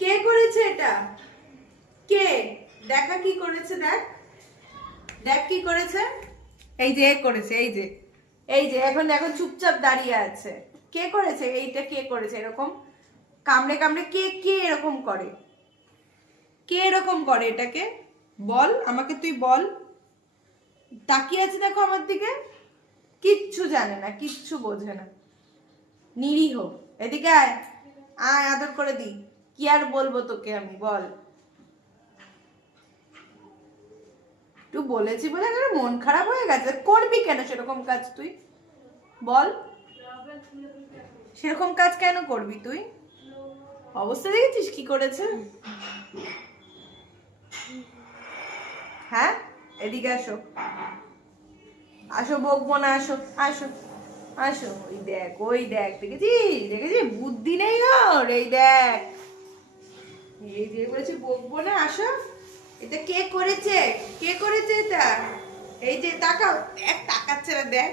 কে করেছে এটা? কে? দেখা কি করেছে, দেখ দেখ কি করেছে। এই যে করেছে, এই যে এখন এখন চুপচাপ দাঁড়িয়ে আছে। কে করেছে এইটা? কে করেছে এরকম কামড়ে কামড়ে? কে কে এরকম করে? কে এরকম করে এটাকে? বল আমাকে, তুই বল। তাকিয়ে আছে দেখো আমার দিকে, কিচ্ছু জানে না, কিচ্ছু বোঝে না, নিরীহ। এদিকে আয়, আয় আদর করে দি। কি আর বলবো তোকে আমি, বল। তুই বলেছি বলে আমার মন খারাপ হয়ে গেছে? করবি কেন সেরকম কাজ তুই? বল, সেরকম কাজ কেন করবি তুই? অবস্থা দেখেছিস কি করেছে? হ্যাঁ, এদিকে আসো, আসো, বকবো না, আসো আসো আসো। ওই দেখ, দেখেছিস দেখেছিস, বুদ্ধি নেই ওর। এই দেখ, এই যে বলেছি বকবো না, আসো। এটা কে করেছে? কে করেছে এটা? এই যে তাকাও, দেখ তাকাচ্ছে না, দেখ